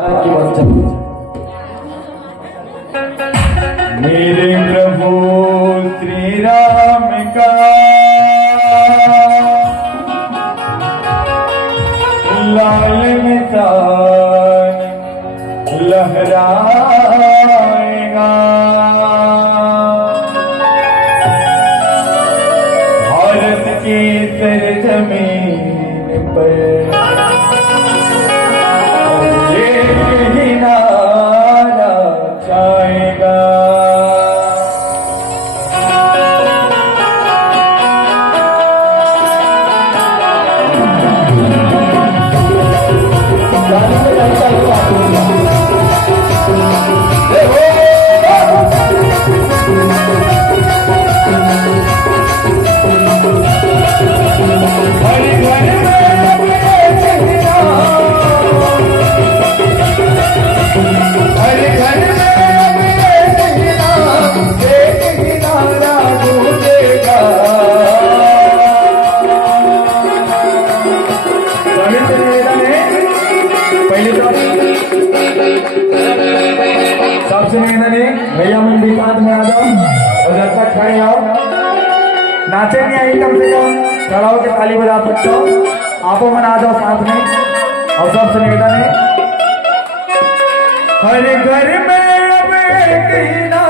की वचन मेरे प्रभु श्री राम का लाल निशान लहराएगा। भारत की सरजमीन पर एक ही नारा छाएगा। सबसे भैया मंडी साथ में आ जाओ और जब तक खड़े आओ। नाचे नहीं आई कम से कम खड़ा होकर ताली बजा सकते हो। आपो मन आ जाओ साथ में। और सबसे निवेदन है हर घर में अब एक ही नारा